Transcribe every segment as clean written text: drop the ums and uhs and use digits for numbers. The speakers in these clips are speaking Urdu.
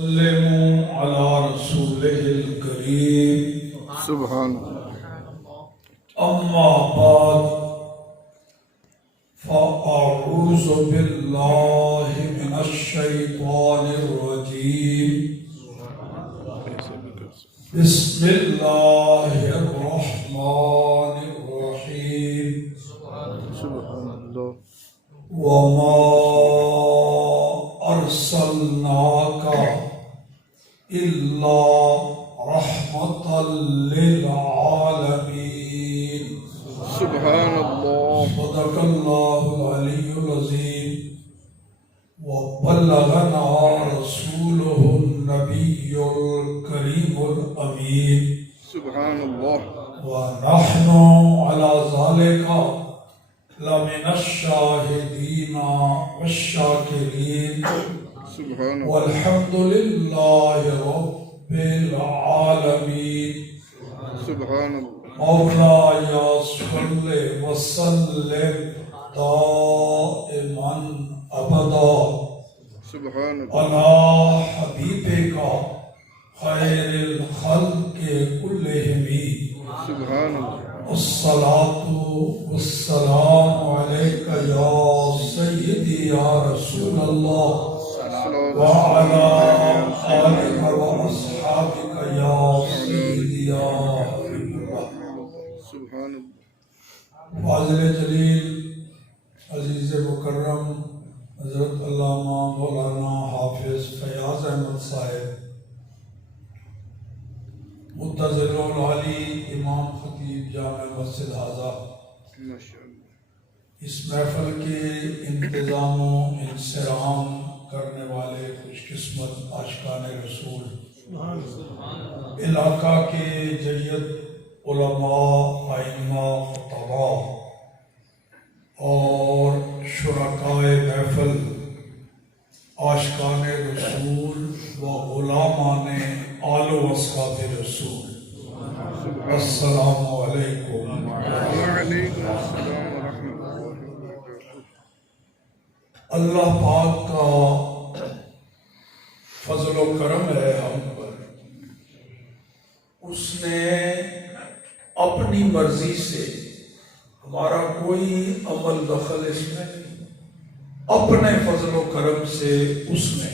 سلموا على رسوله الكريم. سبحان الله. أما بعد فأعوذ بالله من الشيطان الرجيم. بسم الله الرحمن الرحيم. سبحان الله. وما أرسلناك إلا رحمة للعالمين. سبحان الله. صدق الله العلي العظيم وبلغنا رسوله النبي الكريم الأمين. سبحان الله. ونحن على ذلك لمن الشاهدين والشاكرين. سبحان الله. والحمد لله رب العالمين. سبحان الله. مولاي صل وسلم دائما ابدا سبحان الله. على حبيبك خير الخلق كلهم. سبحان الله. الصلاة والسلام عليك يا سيدي يا رسول الله وعلى آلك وأصحابك يا سيدي يا حبيب الله. سبحان الله. فاضل جلیل عزیز مکرم حضرت علامہ مولانا حافظ فیاض احمد صاحب متظل العالی امام خطیب جامع مسجد حاضہ، اس محفل کے انتظام و انصرام کرنے والے خوش قسمت عاشقان رسول، علاقہ کے جید علماء، ائمہ، خطباء اور شرکائے محفل، عاشقان رسول و غلامان آل و اصحاب رسول، السلام علیکم. وعلیکم السلام ورحمۃ اللہ وبرکاتہ. اللہ پاک کا فضل و کرم ہے ہم پر. اس نے اپنی مرضی سے، ہمارا کوئی عمل دخل اس میں نہیں، اپنے فضل و کرم سے اس نے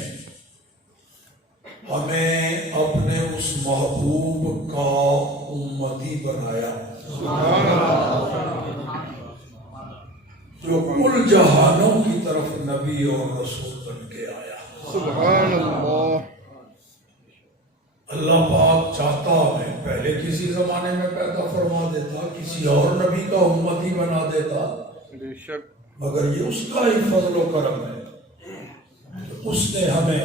ہمیں اپنے اس محبوب کا امتی بنایا جو کل جہانوں کی طرف نبی اور رسول بن کے آیا. سبحان اللہ. اللہ پاک چاہتا ہمیں پہلے کسی زمانے میں پیدا فرما دیتا، کسی اور نبی کا امتی بنا دیتا، بے شک. مگر یہ اس کا ہی فضل و کرم ہے. اس نے ہمیں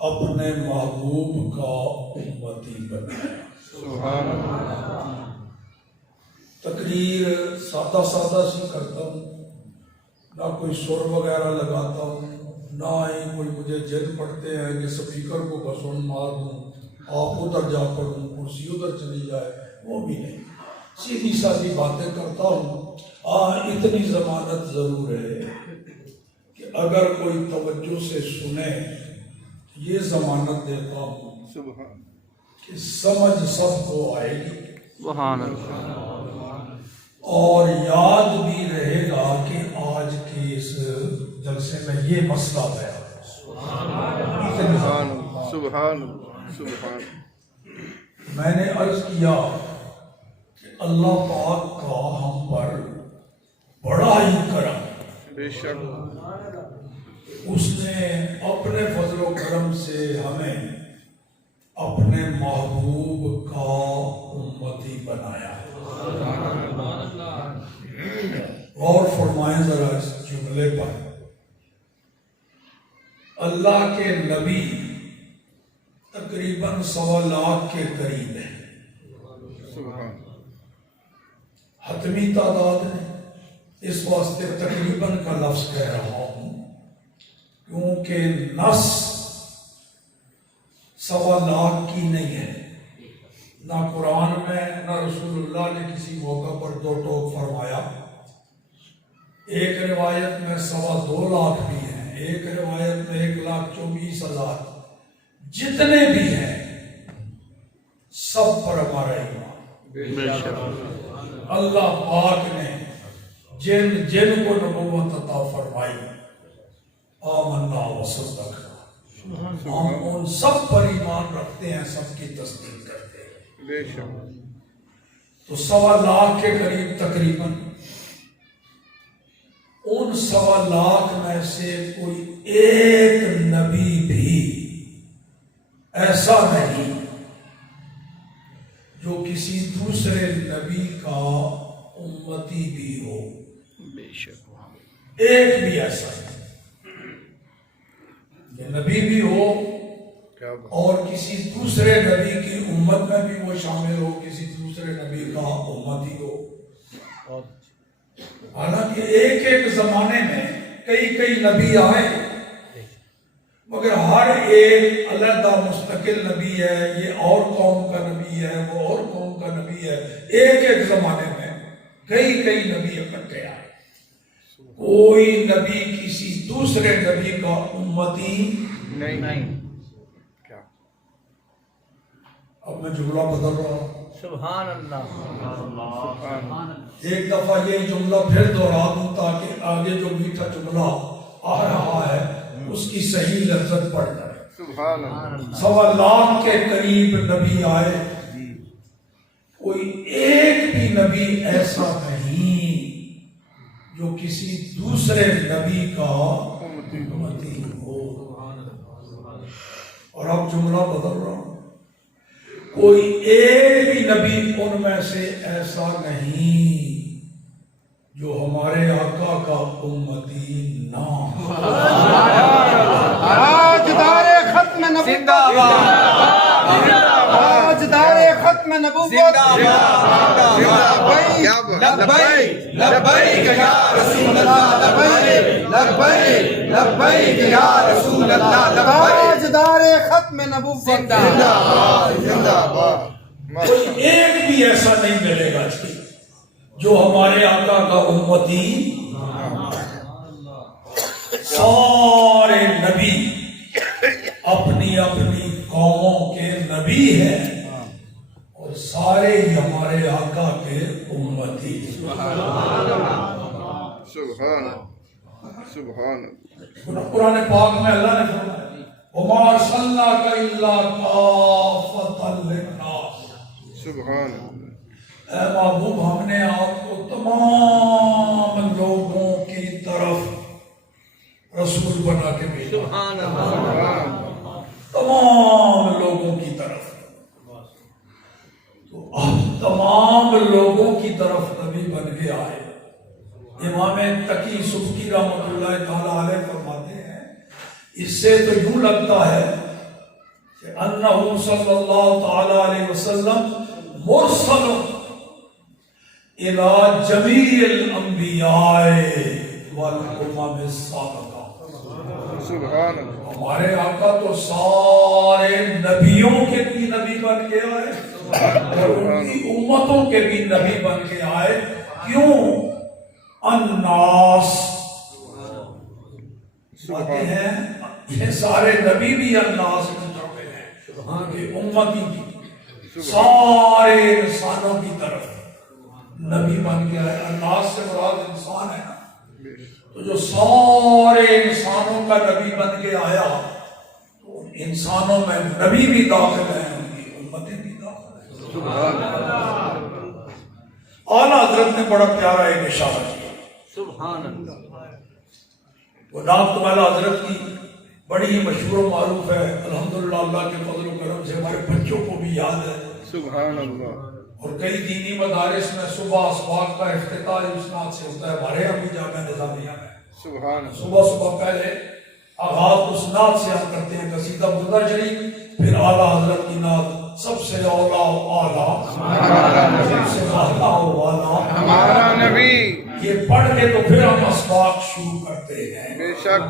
اپنے محبوب کا امتی بنایا. سبحان اللہ. تقریر سادہ سادہ سی کرتا ہوں، نہ کوئی سر وغیرہ لگاتا ہوں، نہ ہی کوئی مجھے جد پڑھتے ہیں کہ سپیکر کو گھسون مار دوں، آپ ادھر جا پڑھوں، کرسی ادھر چلی جائے، وہ بھی نہیں. سیدھی سادھی باتیں کرتا ہوں. اتنی ضمانت ضرور ہے کہ اگر کوئی توجہ سے سنے، یہ ضمانت دیتا ہوں سبحان کہ سمجھ سب کو آئے گی سبحان اللہ. اور یاد بھی رہے گا کہ آج کے اس جلسے میں یہ مسئلہ بیان ہے. سبحان سبحان سبحان. میں نے عرض کیا کہ اللہ پاک کا ہم پر بڑا ہی کرم. بے شک. اس نے اپنے فضل و کرم سے ہمیں اپنے محبوب کا امتی بنایا. غور فرمائیں ذرا اس جملے پر. اللہ کے نبی تقریباً 1.25 لاکھ کے قریب ہیں. سبحان. حتمی تعداد ہے، اس واسطے تقریباً کا لفظ کہہ رہا ہوں کیونکہ نص 1.25 لاکھ کی نہیں ہے. نہ قرآن میں نہ رسول اللہ نے کسی موقع پر 2 ٹوک فرمایا. ایک روایت میں 2.25 لاکھ بھی ہیں، ایک روایت میں 1,24,000. جتنے بھی ہیں سب پر ہمارا ایمان. بے شک اللہ پاک نے جن جن کو نبوت عطا فرمائی آمنا وصدقنا، ہم ان سب پر ایمان رکھتے ہیں، سب کی تصدیق کرتے ہیں. بے شک تو 1.25 لاکھ کے قریب تقریباً، ان 1.25 لاکھ میں سے کوئی ایک نبی بھی ایسا نہیں جو کسی دوسرے نبی کا امتی بھی ہو. بے شک ایک بھی ایسا نہیں کہ نبی بھی ہو کیا بات. اور کسی دوسرے نبی کی امت میں بھی وہ شامل ہو، کسی دوسرے نبی کا امتی ہو. حالانکہ ایک ایک زمانے میں کئی کئی نبی آئے، مگر ہر ایک علیحدہ مستقل نبی ہے. یہ اور قوم کا نبی ہے، وہ اور قوم کا نبی ہے. ایک ایک زمانے میں کئی کئی نبی اکٹھے آئے. کوئی نبی کسی دوسرے نبی کا امتی نہیں. کیا اب میں جملہ بدل رہا ہوں. سبحان اللہ. ایک دفعہ یہ جملہ پھر دوہرا دوں تاکہ آگے جو میٹھا جملہ آ رہا ہے اس کی صحیح لذت پڑ جائے. سبحان اللہ. 1.25 لاکھ کے قریب نبی آئے، کوئی ایک بھی نبی ایسا نہیں جو کسی دوسرے نبی کا امتی ہو. اور اب جملہ بدل رہا ہوں، کوئی ایک بھی نبی ان میں سے ایسا نہیں جو ہمارے آقا کا امتی نہ ہو. تاجدار ختم نبوت زندہ باد. تاجدار ختم نبوت کیا بات. لبیک لبیک یا رسول اللہ، لبیک لبیک لبیک یا رسول اللہ، تاجدار ختم نبوت زندہ زندہ باد. کوئی ایک بھی ایسا نہیں ملے گا جو ہمارے آقا کا امتی. سارے نبی اپنی اپنی قوموں کے نبی ہیں اور سارے ہی ہمارے آقا کے امتی. سبحان سبحان. قرآن پاک میں اللہ نے فرمایا وَمَا أَرْسَلْنَاكَ إِلَّا كَافَّةً لِلنَّاسِ. سبحان. اے محبوب، ہم نے آپ کو تمام لوگوں کی طرف رسول بنا کے بھیجا. سبحان اللہ. تمام لوگوں کی طرف. تو آپ تمام لوگوں کی طرف نبی بن کے آئے. امام تقی سبکی رحمۃ اللہ تعالیٰ علیہ فرماتے ہیں اس سے تو یوں لگتا ہے کہ انہ صلی اللہ تعالیٰ علیہ وسلم مرسل الى جمیع الانبیاء والامم السابقہ. سبحان. ہمارے آقا تو سارے نبیوں کے بھی نبی بن کے آئے اور ان کی امتوں کے بھی نبی بن کے آئے. کیوں؟ الناس آتے ہیں، یہ سارے نبی بھی الناس میں جڑے ہیں کہ امتی کی سارے انسانوں کی طرف نبی بن گیا ہے. الناس سے مراد انسان ہے نا، تو جو سارے انسانوں کا نبی بن کے آیا تو انسانوں میں نبی بھی داخل ہیں، ان کی امتیں بھی داخل ہیں. اعلیٰ حضرت نے بڑا پیارا ایک اشارہ کیا. سبحان اللہ. وہ نعت تو اعلیٰ حضرت کی بڑی ہی مشہور و معروف ہے. الحمدللہ اللہ کے فضل و کرم سے ہمارے بچوں کو بھی یاد ہے. سبحان اللہ. اور کئی دینی مدارس میں صبح اسباق کا افتتاح اس نعت سے ہوتا ہے. ہمارے یہاں بھی جامعہ نظامیہ میں سبحان. صبح پہلے آغاز اس نعت سے ہم کرتے ہیں، قصیدہ بردہ شریف، پھر اعلیٰ حضرت کی نعت سب سے اولیٰ و اعلیٰ، سب سے اعلیٰ و اعلیٰ ہمارا نبی. یہ پڑھ کے تو پھر ہم اسباق شروع کرتے ہیں. بے شک.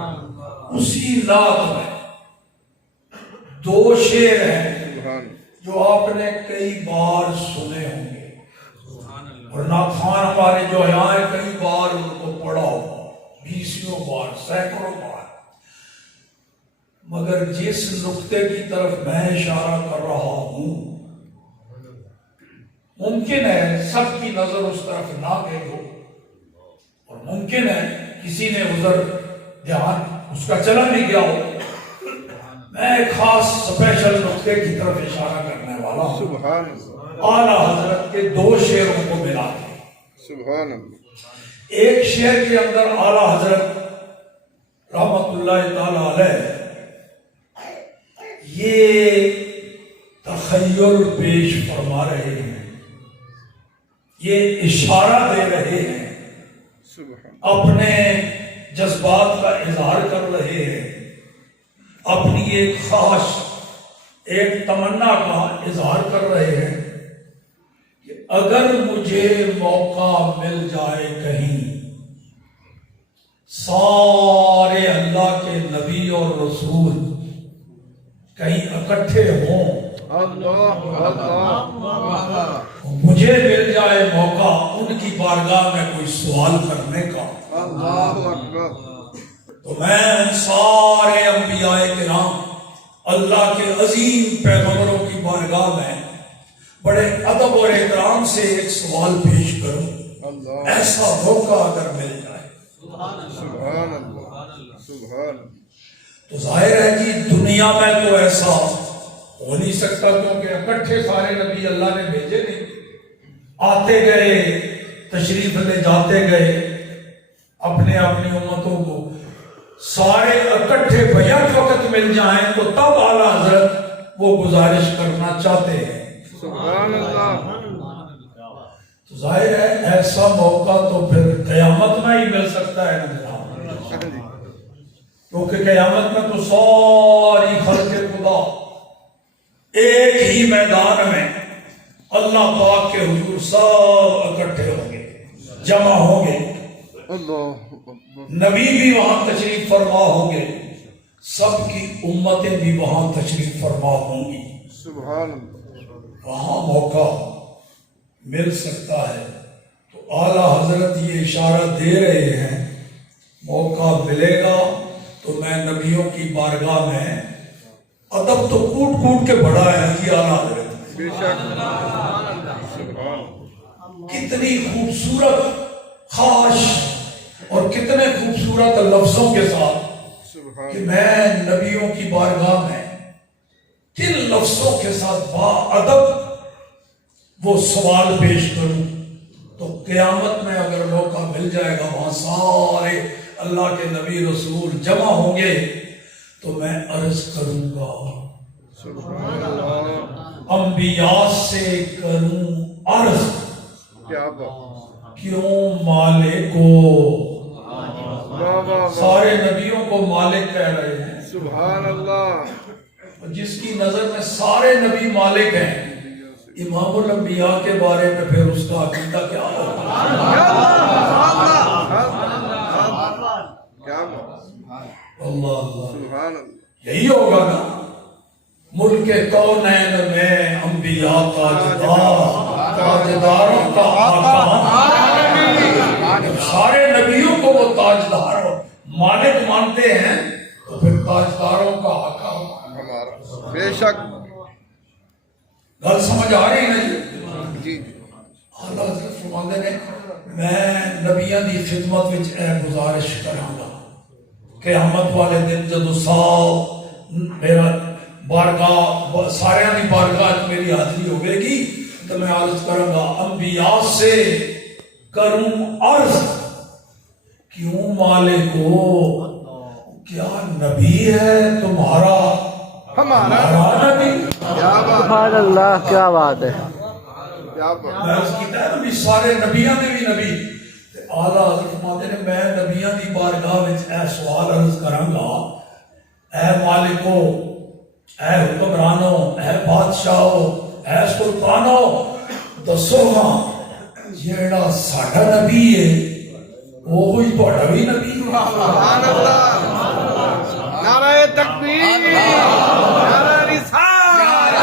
اسی نعت میں 2 شعر ہیں سبحان. جو آپ نے کئی بار سنے ہوں گے اور نعتخوان ہمارے جو ہیں کئی بار ان کو پڑھا ہوگا، 20 بار، سینکڑوں بار. مگر جس نقطے کی طرف میں اشارہ کر رہا ہوں ممکن ہے سب کی نظر اس طرف نہ گئی ہو، اور ممکن ہے کسی نے ادھر دھیان اس کا چلا نہیں گیا ہو۔ میں ایک خاص اسپیشل نقطے کی طرف اشارہ کرنے والا ہوں۔ سبحان اللہ، اعلیٰ حضرت کے 2 شعروں کو ملا کے، سبحان اللہ، ایک شعر کے اندر اعلیٰ حضرت رحمت اللہ تعالی علیہ یہ تخیل پیش فرما رہے ہیں، یہ اشارہ دے رہے ہیں، سبحان اپنے جذبات کا اظہار کر رہے ہیں، اپنی ایک خواہش، ایک تمنا کا اظہار کر رہے ہیں کہ اگر مجھے موقع مل جائے کہیں سارے اللہ کے نبی اور رسول کہیں اکٹھے ہوں، اللہ، اللہ، مجھے مل جائے موقع ان کی بارگاہ میں کوئی سوال کرنے کا، اللہ اکبر، تو میں ان سارے انبیاء کرام اللہ کے عظیم پیغمبروں کی بارگاہ میں بڑے ادب اور احترام سے ایک سوال پیش کروں، اللہ، ایسا موقع اگر مل جائے سبحان اللہ، سبحان اللہ، تو ظاہر ہے کہ دنیا میں تو ایسا ہو نہیں سکتا، کیونکہ اکٹھے سارے نبی اللہ نے بھیجے نہیں، آتے گئے، تشریف لے جاتے گئے اپنے اپنی امتوں کو، سارے اکٹھے بیک وقت مل جائیں تو تب اعلیٰ حضرت وہ گزارش کرنا چاہتے ہیں۔ سبحان اللہ، تو ظاہر ہے ایسا موقع تو پھر قیامت میں ہی مل سکتا ہے نا جناب، کیونکہ قیامت میں تو ساری خلق خدا ایک ہی میدان میں اللہ پاک کے حضور سب اکٹھے ہوں گے، جمع ہوں گے، اللہ، نبی بھی وہاں تشریف فرما ہوں گے، سب کی امتیں بھی وہاں تشریف فرما ہوں گی، سبحان اللہ، وہاں موقع مل سکتا ہے۔ تو اعلیٰ حضرت یہ اشارہ دے رہے ہیں موقع ملے گا تو میں نبیوں کی بارگاہ میں ادب تو کوٹ کوٹ کے بڑھا ہے جی اعلیٰ حضرت، بے شک، سبحان اللہ، کتنی خوبصورت خواہش اور کتنے خوبصورت لفظوں کے ساتھ سبحان کہ میں نبیوں کی بارگاہ میں کن لفظوں کے ساتھ با ادب وہ سوال پیش کروں، تو قیامت میں اگر موقع مل جائے گا وہاں سارے اللہ کے نبی رسول جمع ہوں گے تو میں عرض کروں گا، سبحان اللہ، انبیاء سے کروں عرض، کیا بات، کیوں مالک کو، واہ واہ واہ، سارے نبیوں کو مالک کہہ رہے ہیں، سبحان اللہ، اور جس کی نظر میں سارے نبی مالک ہیں، امام الانبیاء کے بارے میں پھر اس کا عقیدہ کیا ہوگا؟ کیا بات، اللہ اللہ، سبحان اللہ، یہی ہوگا نا، ملک کونین میں انبیاء تاجدار، تاجداروں کا آقا، جب سارے نبیوں کو وہ تاجدار مالک مانتے ہیں تو پھر تاجداروں کا آقا ہمارا، بے شک، گل سمجھ آ رہی نہیں؟ جی، اعلیٰ حضرت فرماندے نے میں نبیاں دی خدمت وچ اے گزارش کراں گا، قیامت والے دن جدو میرا بارگاہ سارے دی بارگاہ میری حاضری ہوگے گی تو میں عرض کروں گا انبیاء سے کروں عرض، کیوں مالک ہو، کیا نبی ہے تمہارا ہمارا نبی؟ کیا بات، سبحان اللہ، کیا بات ہے، کیا بات، میں اس کی کہتا بھی سارے نبیاں نے بھی نبی، اعلیٰ حضرت فرماتے نے میں نبیاں دی بارگاہ وچ اے سوال عرض کراں گا، اے مالکو، اے حکمرانو، اے بادشاہو، اے سلطانو، دسو ہاں جیڑا ساڈا نبی ہے وہی تہاڈا بھی نبی ہے؟ سبحان اللہ، نعرہ تکبیر، نعرہ رسالت،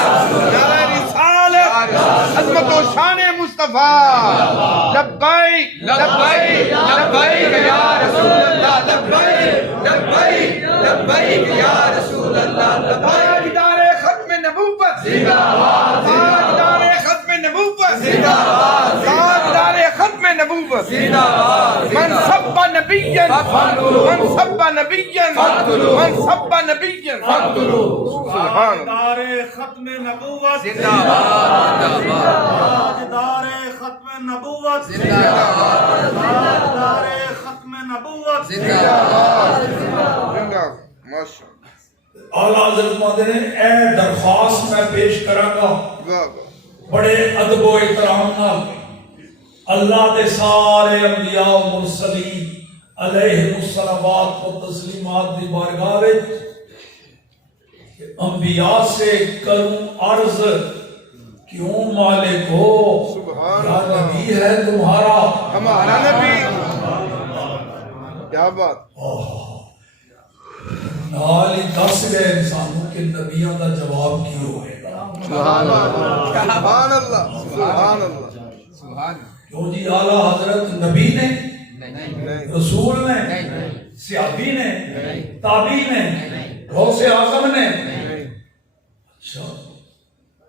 نعرہ رسالت، عظمت و شان مصطفیٰ، لبیک لبیک لبیک یا رسول اللہ، لبیک لبیک لبیک یا رسول اللہ لبیک تاجدار ختم نبوت زندہ باد تاجدار ختم نبوت زندہ باد تاجدار ختم نبوت زندہ باد من سب نبیا من سب نبیا من سب نبیا سبحان تاجدار ختم نبوت زندہ باد تاجدار ختم نبوت زندہ باد تاجدار ختم نبوت زندہ باد ماشاء اعلیٰ حضرت مہدی نے اے درخواست میں پیش کروں گا اللہ بڑے ادب و احترام نال اللہ دے سارے انبیاء و مرسلین علیہم الصلوات و تسلیمات دی بارگاہ وچ کہ انبیاء سے کروں عرض کیوں مالک ہو سبحان یا اللہ نبی ہے تمہارا ہمارا نبی کیا بات نال ہی دس گئے انسانوں کے نبیوں دا جواب کی ہوئے گا سبحان اللہ سبحان اللہ سبحان کیوں جی اعلیٰ حضرت نبی نے نہیں رسول نے صحابی نے تابعی نے غوث اعظم نے اچھا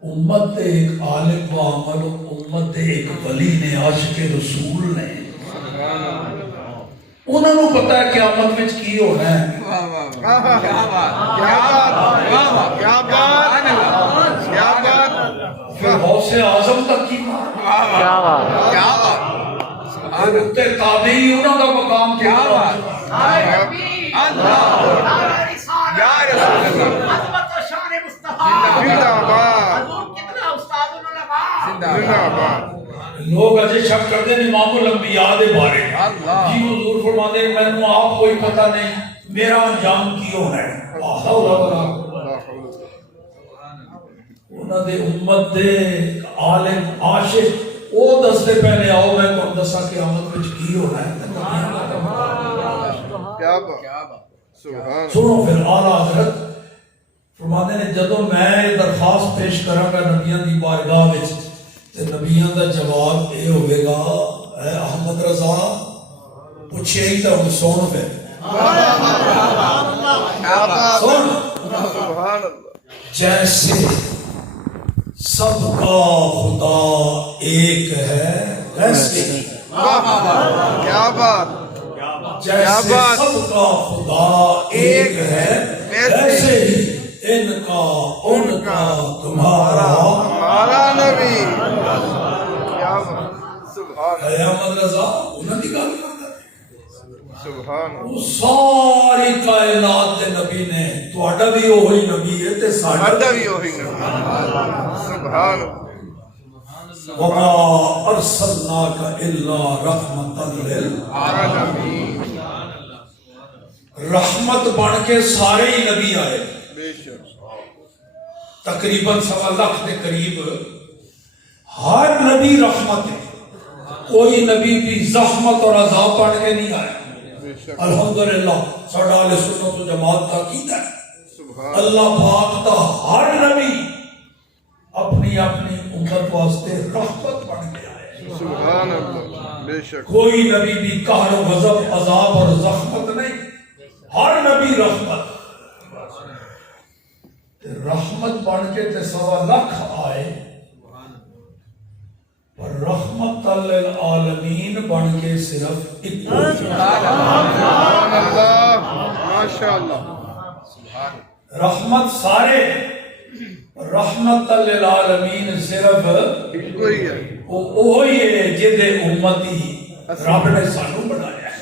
امت دے ایک عالم و عمل امت دے ایک ولی نے عاشق رسول نے انہوں نے پتا ہے قیامت میں کی ہونا ہے کیا بات کیا بات کیا بات پھر غوث اعظم تک کی بات کیا بات کیا بات پھر اتنے تابعی انہوں کا مقام کیا بات اللہ یا رسول اللہ عظمت و شان مصطفیٰ زندہ باد حضور کتنا استاد العلماء زندہ زندہ باد لوگ اجے شک کرتے ہیں امام الانبیاء دے بارے اللہ جی حضور فرماتے ہیں میں آپ کوئی پتہ نہیں میرا انجام کی ہونا ہے انہوں دے امت دے عالم عاشق او دستے پہلے آؤ میں کون دسا قیامت وچ کی ہونا ہے کیا بات سبحان سنو پھر اعلیٰ حضرت فرماتے ہیں جدوں میں درخواست پیش کراں گا نبیاں دی بارگاہ وچ تے نبیاں دا جواب اے ہوے گا اے احمد رضا پوچھے ہی تو سن پہ سن سبحان اللہ جیسے سب کا خدا ایک ہے ویسے ہی کیا بات جیسے بات؟ سب کا خدا ایک ہے ویسے ہی ان کا ان کا تمہارا ہمارا نبی کیا بات سبحان ہے احمد رضا انہوں نے گل کرتا ہے سبحان وہ ساری کائنات دے نبی نے تہاڈا بھی وہی نبی ہے تے ساڈا مرد بھی وہی نبی سبحان وما ارسلناک الا رحمتا عالمین رحمت بن کے سارے ہی نبی آئے بے شک تقریباً 1.25 لاکھ کے قریب ہر نبی رحمت ہے کوئی نبی بھی زحمت اور عذاب پڑھ کے نہیں آیا بے شک الحمدللہ ساڈا اہل سنت و جماعت کا عقیدہ ہے سبحان اللہ پاک دا ہر نبی اپنی اپنی امت واسطے رحمت بن کے آئے سبحان اللہ بے شک کوئی نبی بھی قہر و غضب عذاب اور زحمت نہیں ہر نبی رحمت رحمت بن کے تے 1.25 لاکھ آئے پر رحمت للعالمین بن کے صرف ایک سبحان اللہ ماشاء اللہ رحمت سارے رحمت للعالمین صرف کوئی ہے وہی ہے جدے امتی رب نے سانو بنایا ہے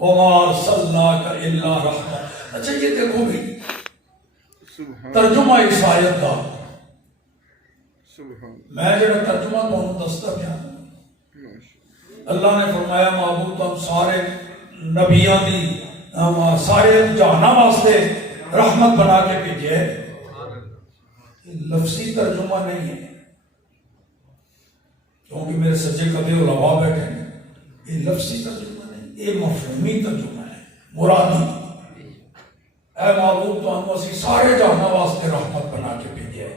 وما ارسلناک الا رحمت اچھا یہ دیکھو بھی سبحان ترجمہ اس آیت کا سبحان میں جڑا ترجمہ تمہیں دستا پیا اللہ نے فرمایا معبود تم سارے نبیاں دی سارے جہاناں واسطے رحمت بنا کے بھیجے لفظی ترجمہ نہیں ہے کیونکہ میرے سجے کبھی علماء بیٹھے ہیں یہ لفظی ترجمہ نہیں یہ مفہومی ترجمہ ہے مرادی اے معبود تو ہم اسی سارے جہاناں واسطے رحمت بنا کے بھیجے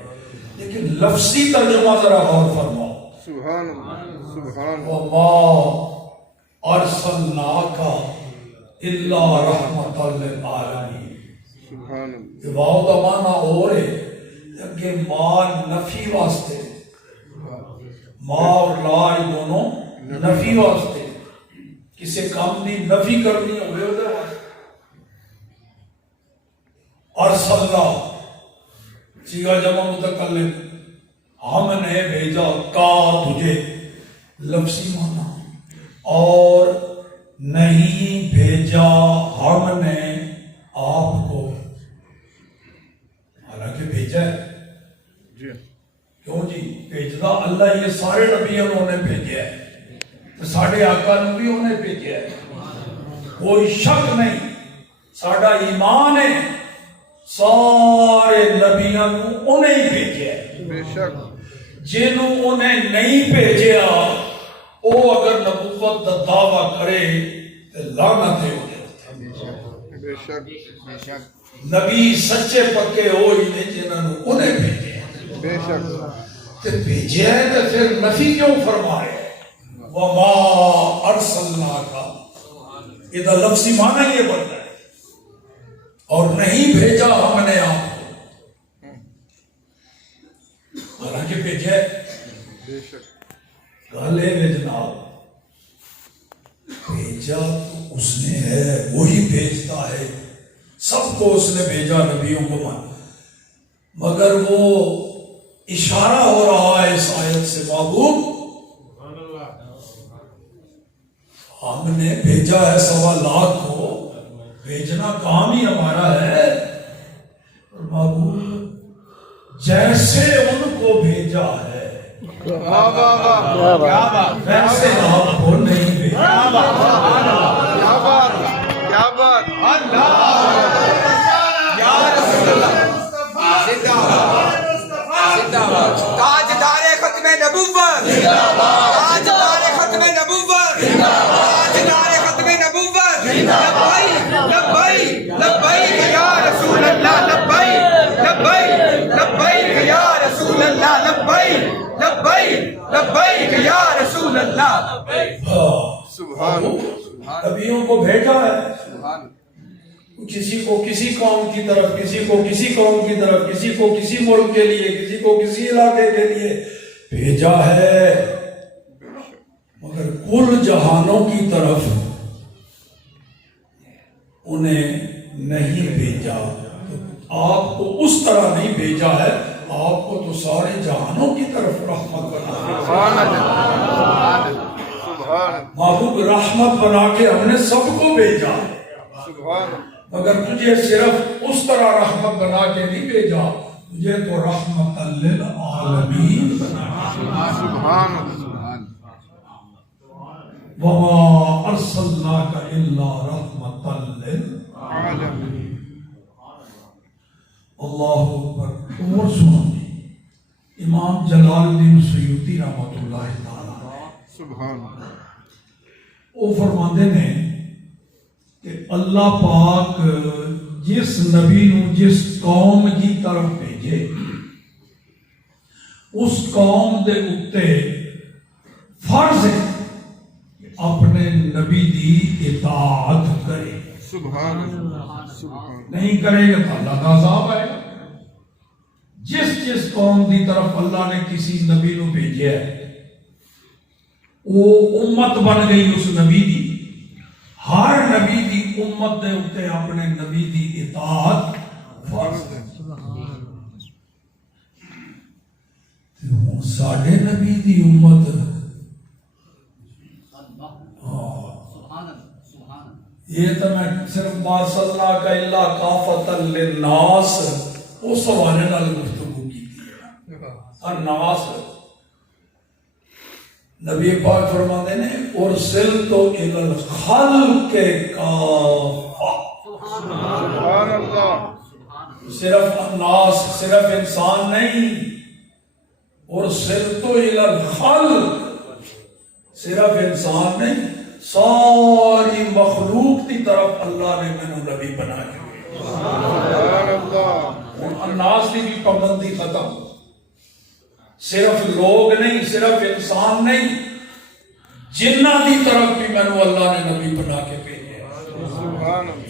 لیکن لفظی ترجمہ ذرا غور فرماؤ سبحان اللہ سبحان اللہ وما ارسلناک الا رحمت للعالمین. سبحان اللہ. یہ واو دا معنی اور ہے کہ ما نفی واسطے، ما اور لا یہ دونوں نفی واسطے، کسی کام دی نفی کرنی ہوئے ادھر واسطے. ارسلنا سیغہ جمع متکلم، ہم نے بھیجا، کا تجھے لفظی معنی، اور نہیں بھیجا ہم نے آپ کو، حالانکہ بھیجا ہے. جی کیوں جی؟ بھیجنا اللہ، یہ سارے نبی انہوں نے بھیجا ہے، تو ساڑھے آقا نے بھی انہیں بھیجا ہے، کوئی شک نہیں. ساڑھا ایمان ہے سارے نبیوں انہیں ہی بھیجا ہے. بے شک. جنہوں انہیں نہیں بھیجیا وہ اگر نبوت دا دعویٰ کرے تو لعنت ہو جائے. بے شک. نبی سچے پکے ہوئی نے جنہوں انہیں بھیجے، بے شک. تو بھیجے ہیں تو پھر نفی کیوں فرمائے؟ وما ارسلناک، یہ لفظی معنی یہ بنتا ہے، اور نہیں بھیجا ہم نے آپ کو، حالانکہ بھیجے. بے شک. گالے میں جناب بھیجا تو اس نے ہے، وہی بھیجتا ہے، سب کو اس نے بھیجا نبیوں کو مان، مگر وہ اشارہ ہو رہا ہے اس آیت سے، محبوب ہم نے بھیجا ہے 1.25 لاکھ کو، بھیجنا کام ہی ہمارا ہے. اور محبوب جیسے ان کو بھیجا ہے واہ واہ واہ. ویسے آپ کو نہیں بھیجا. کیا بات ہے. کیا بات. تاجدار ختم نبوت، تاجدار ختم نبوت، تاجدار ختم نبوت. لبیک لبیک لبیک یا رسول اللہ، لبیک لبیک لبیک یا رسول اللہ، لبیک لبیک لبیک یا رسول اللہ. سبحان. نبیوں کو بھیجا ہے، کسی کو کسی قوم کی طرف، کسی کو کسی قوم کی طرف، کسی کو کسی ملک کے لیے، کسی کو کسی علاقے کے لیے بھیجا ہے، مگر کل جہانوں کی طرف انہیں نہیں بھیجا. تو آپ کو اس طرح نہیں بھیجا ہے، آپ کو تو سارے جہانوں کی طرف رحمت بنا ہے. سبحان اللہ. سبحان. محبوب رحمت بنا کے ہم نے سب کو بھیجا، سبحان. مگر تجھے صرف اس طرح رحمت بنا کے نہیں بھیجا، تجھے تو رحمت للعالمین بنا کے. سبحان. وما ارسلناک الا رحمت للعالمین. اللہ اکبر. اور سنو امام جلال الدین سیوطی رحمۃ اللہ تعالی سبحان. وہ فرماندے نے کہ اللہ پاک جس نبی نو جس قوم کی طرف بھیجے، اس قوم دے اتے فرض ہے کہ اپنے نبی دی اطاعت کرے. سبحان. سبحان. نہیں کرے گا تو اللہ کا عذاب آئے گا. جس قوم دی طرف اللہ نے کسی نبی نو بھیجا ہے وہ امت بن گئی اس نبی دی. ہر نبی دی امت دے اتے اپنے نبی دی اطاعت فرض ہے. ساڑھے نبی دی امت یہ تو میں صرف ما ارسلناک الا کافۃ للناس اس حوالے نال گفتگو کی تھی. الناس نبی پاک فرماتے ہیں ارسلت الی الخلق کافۃ. سبحان اللہ. صرف الناس، صرف انسان نہیں. ارسلت الی الخلق، صرف انسان نہیں، ساری مخلوق کی طرف اللہ نے مینوں نبی بنایا. سبحان اللہ. الناس کی بھی پابندی ختم. صرف لوگ نہیں، صرف انسان نہیں، جنہ کی طرف بھی مینوں اللہ نے نبی بنا کے بھیجا.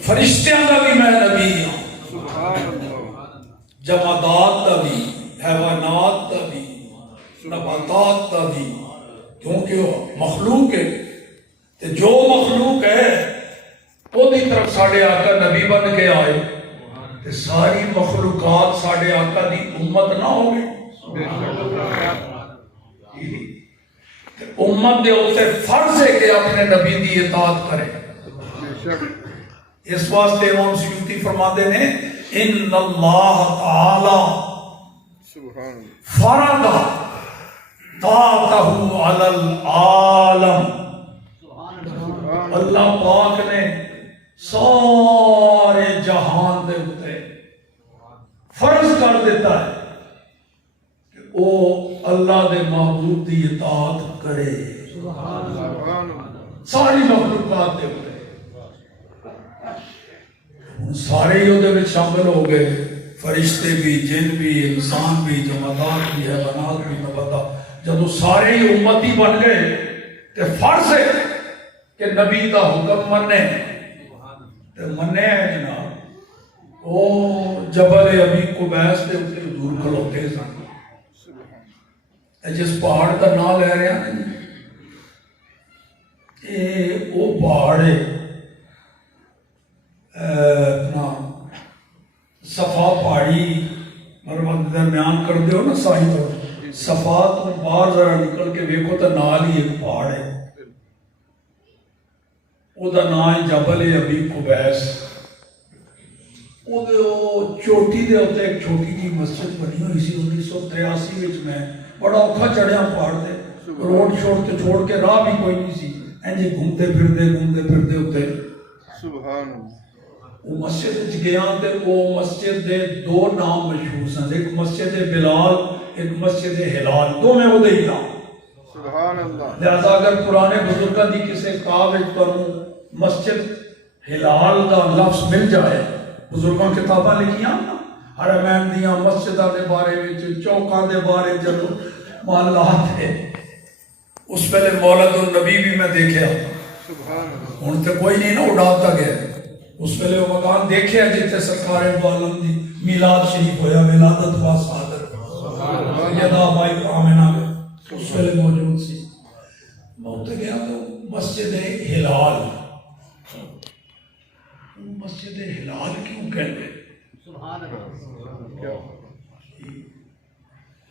فرشتیاں دا بھی میں نبی ہوں، سبحان اللہ جمادات دا بھی، حیوانات دا بھی، نباتات دا بھی، کیونکہ وہ مخلوق ہے، تے جو مخلوق ہے وہ دی طرف ساڑھے آقا نبی بن کے آئے، تے ساری مخلوقات ساڑھے آقا دی امت نہ ہو گئی، تے امت دے ہوتے فرض ہے کہ اپنے نبی دی اطاعت کرے۔ اس واسطے امام سیوطی فرماتے ہیں ان اللہ تعالی سبحان اللہ فرض طاعتہ علی العالم، اللہ پاک نے سارے جہان دے اتے فرض کر دیتا ہے کہ وہ اللہ دے محبوب دی اطاعت کرے، سبحان اللہ ساری مخلوقات دے اتے سارے ہی اودے وچ شامل ہو گئے، فرشتے بھی، جن بھی، انسان بھی، جمادات بھی، حیوانات بھی، نباتات، جب سارے ہی امتی بن گئے تے فرض ہے کہ نبی دا حکم منے، تے منے ہے جناب وہ جبل ابی قبیس دے اوتے حضور کھلوتے سن، جس پہاڑ کا نام لے رہے ہیں وہ پہاڑ ہے اپنا صفا پہاڑی مروت درمیان کر دیو نا سائی تو صفا تو باہر ذرا نکل کے ویکھو تو نال ہی ایک پہاڑ ہے، او دا نام ہے جبل ابی قبیس، او دے چوٹی دے ہوتے ایک چھوٹی جی مسجد بنی ہوئی سی 1983 وچ میں بڑا اوکھا چڑھیا پہاڑ تے، روڈ چھوڑ کے راہ بھی کوئی نہیں سی، انجی گھومتے پھردے ہوتے سبحان اللہ وہ مسجد وچ گیا تے وہ مسجد دے دو نام مشہور سن، ایک مسجد بلال ایک مسجد ہلال، دو میں وہ دے ہی نام، سبحان اللہ لہذا اگر پرانے بزرگاں دی کسے کتاب وچ تانوں مسجد ہلال دا لفظ مل جائے، بزرگاں کتاباں لکھیاں نا حرمین دیاں مسجداں دے بارے وچ، چوکاں دے بارے جدوں معاملات ہے، اس پہلے مولد النبی بھی میں دیکھیا، سبحان اللہ ہن تے کوئی نہیں نا اڑاتا گیا، اس پہلے وہ مکان دیکھے جیتے سرکار دو عالم دی میلاد شریف ہویا، ولادت با صادر سیدہ بائی آمنہ میں اس پہلے موجود سی، موت گیا تو مسجد ہلال، مسجد ہلال کیوں کہتے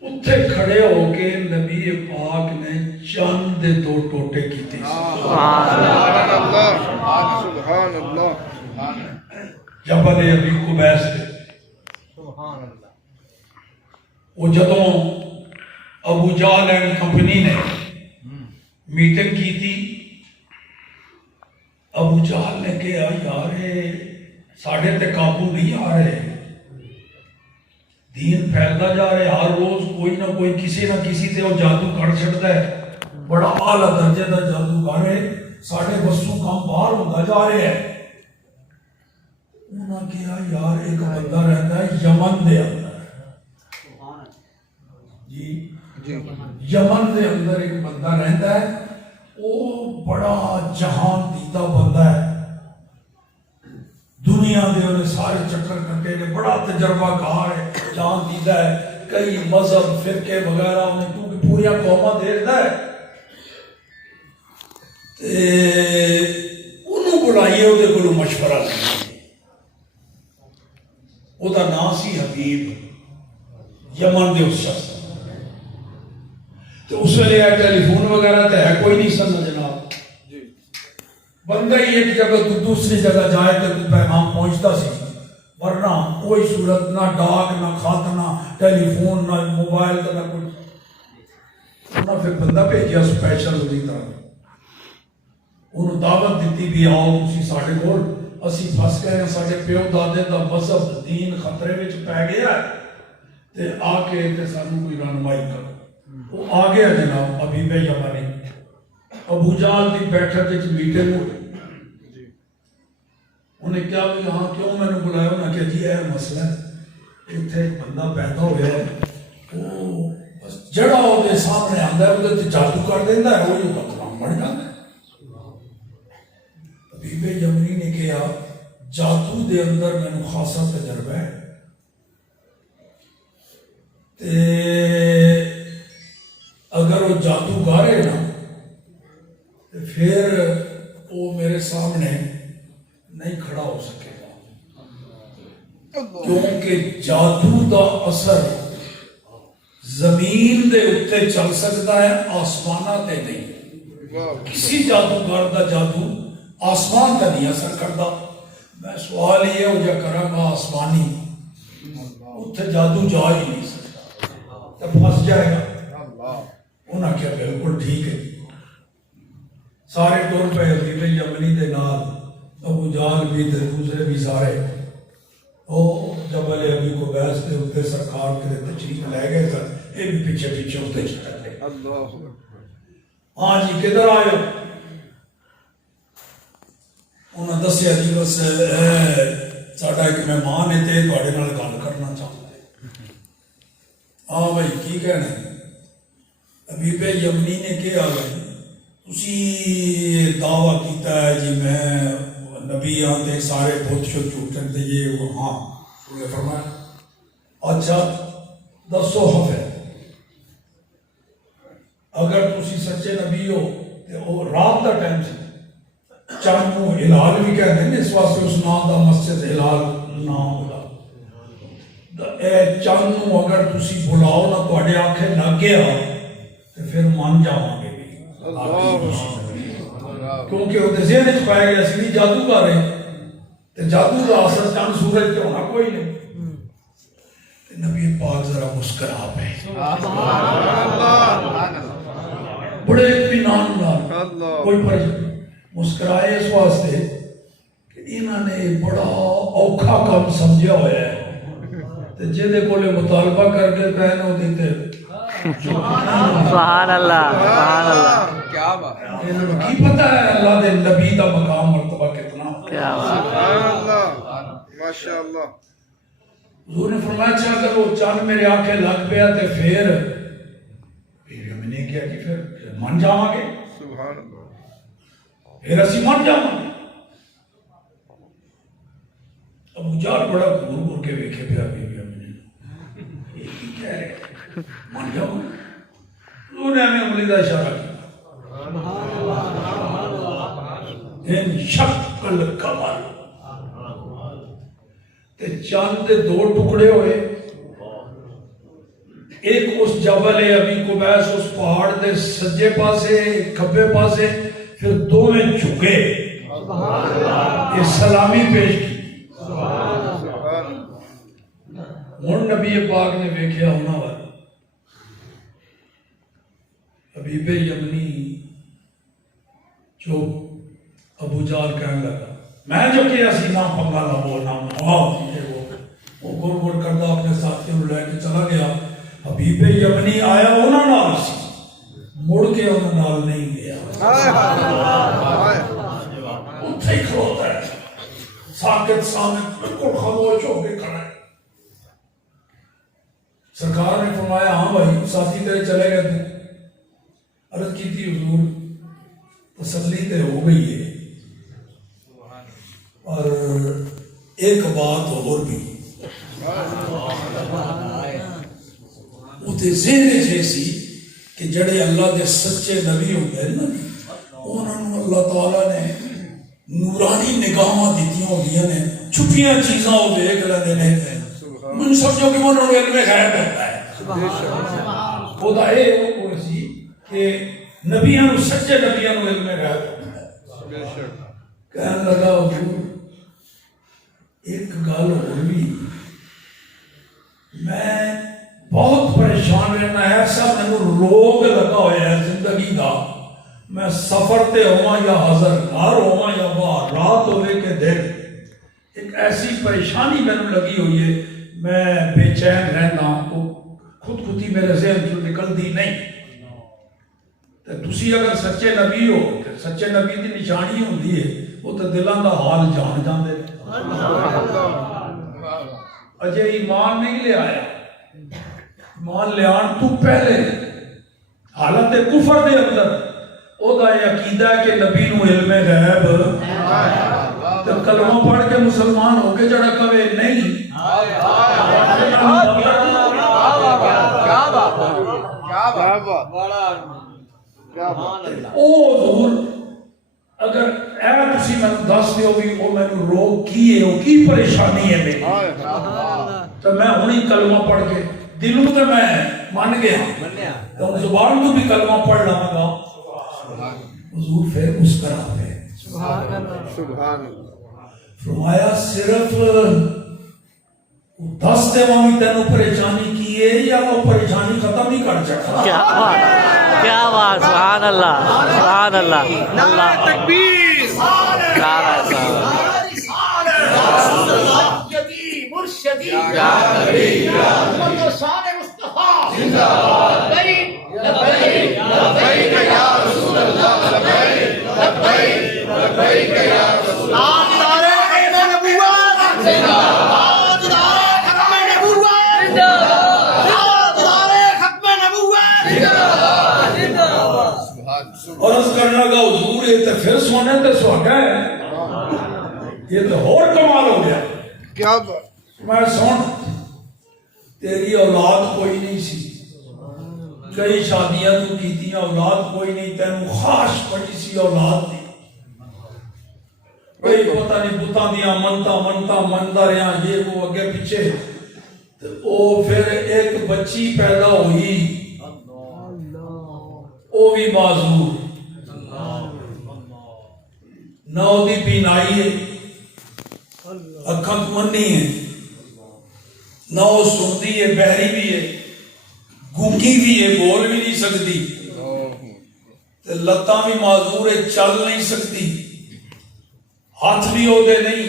اتھے کھڑے ہو کے نبی پاک نے چند دے دو ٹوٹے کیتے، سبحان اللہ سبحان اللہ جبل ابی قبیس دے، وہ جدوں ابو جہل اینڈ کمپنی نے میٹنگ کی تھی، ابو جہل نے کہا یار ساڑھے تے قابو نہیں آ رہے، دین پھیلتا جا رہے، ہر روز کوئی نہ کوئی کسی نہ کسی سے وہ جادو کر چھڑتا ہے، بڑا اعلیٰ درجے دا جادو کر ہے، ساڑھے بسوں کام باہر ہوتا جا رہے ہیں، انہوں نے کہا یار ایک بندہ رہتا ہے یمن دے اندر، جی یمن دے اندر ایک بندہ رہتا ہے، وہ بڑا جہان دیتا بندہ ہے، دنیا دے انہیں سارے چکر کٹے نے، بڑا تجربہ کار ہے، جہان دیتا ہے، کئی مذہب فرقے وغیرہ انہیں کیونکہ پوریا قومہ دیکھتا ہے، انہوں بلائیے وہ دے کلو مشورہ لگی، وہ دا نام سی حبیب، یمن دے اس شخص، تو اس ویلے ٹیلی فون وغیرہ تو ہے کوئی نہیں سن جناب، بندہ ہی ایک جگہ تو دوسری جگہ جائے تو پیغام پہنچتا سی، ورنہ کوئی صورت نہ ڈاک نہ خط نہ ٹیلی فون نہ موبائل نہ کچھ، انہوں نے پھر بندہ بھیجیا سپیشل ہوئی طرح، انہوں دعوت دیتی بھی آؤ تسی ساڑھے کول، اسی پھس گئے ہیں، ساڑھے پیو دادے دا مذہب دین خطرے وچ پہ گیا ہے، تے آ کے تے سانوں کوئی رہنمائی کرو، وہ آ گیا جناب حبیب یمانی، ابو جہل دی بیٹھک وچ میٹنگ ہوئی، انہیں کیا بھی ہاں کیوں میں نے بلایا، انہیں کہا جی اے مسئلہ ہے، اتھے ایک بندہ پیدا ہویا ہے، وہ بس جڑا ہو دے سامنے آندہ ہے، وہ دے جادو کر دیندہ ہے، وہی کلام بڑھ جاتا ہے۔ حبیب یمنی نے کہا دے اندر میں نے خاصا تجربہ ہے تے اگر وہ جادوگر ہے نا تو پھر وہ میرے سامنے نہیں کھڑا ہو سکے گا، کیونکہ جادو دا اثر زمین دے اتے چل سکتا ہے، آسمانہ تے نہیں۔ کسی جادوگر دا جادو آسمان تے نہیں اثر کرتا۔ میں سوال یہ ہو جا کراں گا آسمانی اتنے جادو جا ہی نہیں سکتا تو پھنس جائے گا۔ انہاں کیا بالکل ٹھیک ہے، سارے ٹور پہ حبیب یمنی دے نال ابو جہل بھی تے دوسرے بھی سارے وہ جبل ابی قبیس کے اتنے سرکار کے تشریف لے گئے سر، یہ بھی پیچھے پیچھے اتنے چل گئے۔ ہاں جی کدھر آئے؟ انہوں نے دسیا جی بس ساڈا ایک مہمان ہے تے تواڈے نال گل کرنا چاہتے۔ ہاں بھائی کی کہنا ہے؟ حبیب یمنی نے کہا تسی دعویٰ کیتا ہے جی میں نبی آتے سارے بت شد جھوٹے تھے یہ وہ، ہاں انہوں نے فرمایا اچھا دسو حفظ اگر تسی سچے نبی ہو تو وہ رات دا ٹائم سی، چند کو ہلال بھی کہتے ہیں، اس واسطے اس نام دا مسجد ہلال نام ہوگا۔ اے چند کو اگر تسی بلاؤ نہ تواڈے آنکھیں لگ گیا تو پھر مان جاؤں گے بھی، کیونکہ وہ ذہن وچ پایا گیا سی جادو کر رہے تے جادو دا اثر چند سورج تے ہونا کوئی نہیں۔ نبی پاک ذرا مسکرا پے بڑے اطمینان نال کوئی مسکرائے اس واسطے کہ انہوں نے بڑا اوکھا کام سمجھا ہوا ہے تے جے دے کولے مطالبہ کر کے پہن ہو دیتے سبحان اللہ سبحان اللہ، کیا بات ہے، انہوں نے کی پتہ ہے اللہ دے نبی دا مقام مرتبہ کتنا، کیا بات سبحان اللہ ماشاء اللہ۔ حضور نے فرمایا اچھا اگر وہ چند میرے آنکھیں لگ پیا تے پھر میں نے کیا کہ پھر من جاواں گے، سبحان اللہ۔ پھر اسی من جاواں گے۔ ابو جہل بڑا گھور گھور کے ویکھے پیا بی بی امی نے، یہ کی کہہ رہے من جاؤں گے؟ حضور نے ہمیں انگلی کا اشارہ کیا، ان شق القمر، تے چاند دے دو ٹکڑے ہوئے، ایک اس جبل ابی قبیس اس پہاڑ دے سجے پاسے کھبے پاسے، پھر دو میں جھکے، یہ سلامی پیش کی۔ ہن نبی پاک نے ویکھیا ہونا والا حبیب یمنی جو ابو جہل کہنے لگا میں جو کیا سی نہ پنگا نہ بولنا وہ گور گور کرتا اپنے ساتھیوں کو لے کے چلا گیا۔ حبیب یمنی آیا انہاں نال سی، مڑ کے انہاں نال نہیں گیا، اتھے ہی کھڑوتا ہے ساکت سامت بالکل خاموش ہو کے کھڑا ہے۔ سرکار نے فرمایا ہاں بھائی ساتھی تیرے چلے گئے تھے؟ عرض کی تھی حضور تسلی تے ہو گئی ہے، اور ایک بات اور بھی وہ تے ذہن جیسی کہ جڑے اللہ دے سچے نبی ہوں گے نا انہوں نے اللہ تعالیٰ نے نورانی نگاہاں دیتی ہوں گیا نے، چھپیاں چیزاں وہ دیکھ لینے نے، من سمجھو کہ انہوں نے علم غیب ہوتا ہے۔ خدا اے وہ سی کہ نبیاں نو سچے نبیاں نو علم غیب ہوتا ہے۔ کہنے لگا حضور ایک گل اور بھی، میں بہت پریشان رہنا ہے، ایسا میں روگ لگا ہوا ہے زندگی کا، میں سفر تے ہوا یا حضر گھر ہوا یا باہر رات ہوئے کہ دن، ایک ایسی پریشانی میں لگی ہوئی ہے، میں بے چین رہنا، خود خودی میرے ذہن سے نکلتی نہیں۔ تسی اگر سچے نبی ہو، سچے نبی کی نشانی ہوتی ہے وہ تو دلان دا حال جان جاندے اجے ایمان نہیں لے آیا، ایمان لے آن تو پہلے حالت کفر دے اندر او دا یہ عقیدہ ہے کہ نبی نو علم غیب تو کلمہ پڑھ کے مسلمان ہو کے جڑا کہے نہیں او حضور اگر اے تسی میں دس دیو بھی او میں روگ کی ہے او کی پریشانی ہے میری تو میں ہونی کلمہ پڑھ کے دلوں تے میں مان گیا تو زبان تو بھی کلمہ پڑھ لوں گا حضور پھر مسکرا پہ سبحان اللہ فرمایا صرف دس دے مامی تینوں پریشانی کی ہے یا وہ پریشانی ختم ہی کر چکا کیا بات کیا بات سبحان اللہ سبحان اللہ اللہ تکبیر مرشدی محمد شان مصطفیٰ لبیک لبیک لبیک یا رسول اللہ لبیک لبیک لبیک یا رسول اللہ عرض کرنا گا حضور یہ تو پھر سونے تے سوہاگا ہے یہ تو اور کمال ہو گیا کیا بات میں سن تیری اولاد کوئی نہیں سی کئی شادیاں تو کیتیاں اولاد کوئی نہیں تینوں خاص پڑی سی اولاد دی کوئی پتہ نہیں بتاں دیاں منتا منتا رہا یہ وہ اگے پیچھے تو او پھر ایک بچی پیدا ہوئی او بھی معذور نہ او دی بینائی ہے اکھاں کمنی ہے نہ وہ سنتی ہے بہری بھی ہے گونگی بھی ہے بول بھی نہیں سکتی لتاں بھی معذور ہے چل نہیں سکتی ہاتھ بھی ہوتے نہیں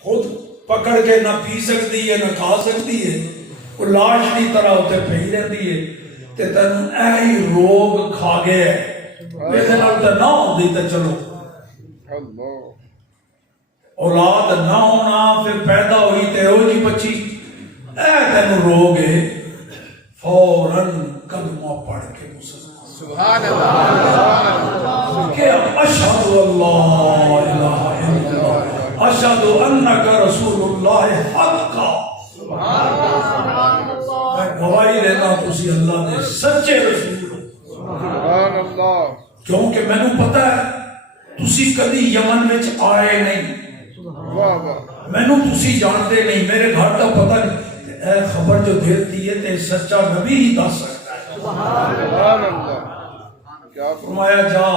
خود پکڑ کے نہ پی سکتی ہے نہ کھا سکتی ہے وہ لاش کی طرح ہوتے پہی رہتی ہے تے تینوں ایہی روگ کھا گیا ہے میرے نال تے نہ ہوندی تے چلو اللہ اولاد نہ ہونا پھر پیدا ہوئی تے ہو جی بچی اے تینوں روگ ہے فوراً کلمہ پڑھ کے مسلمان سبحان اللہ کہ اشہد اللہ الہ الا اللہ اشہد انک رسول اللہ حقا میں گواہی دیتا ہوں تسی اللہ نے سچے رسول ہو سبحان اللہ کیونکہ میں نے پتا ہے تسی کدی یمن وچ آئے نہیں واہ واہ میں نے تسی جانتے نہیں میرے گھر کا پتہ نہیں اے خبر جو دیتی ہے تے سچا نبی ہی دس سکتا ہے سبحان اللہ کیا فرمایا جا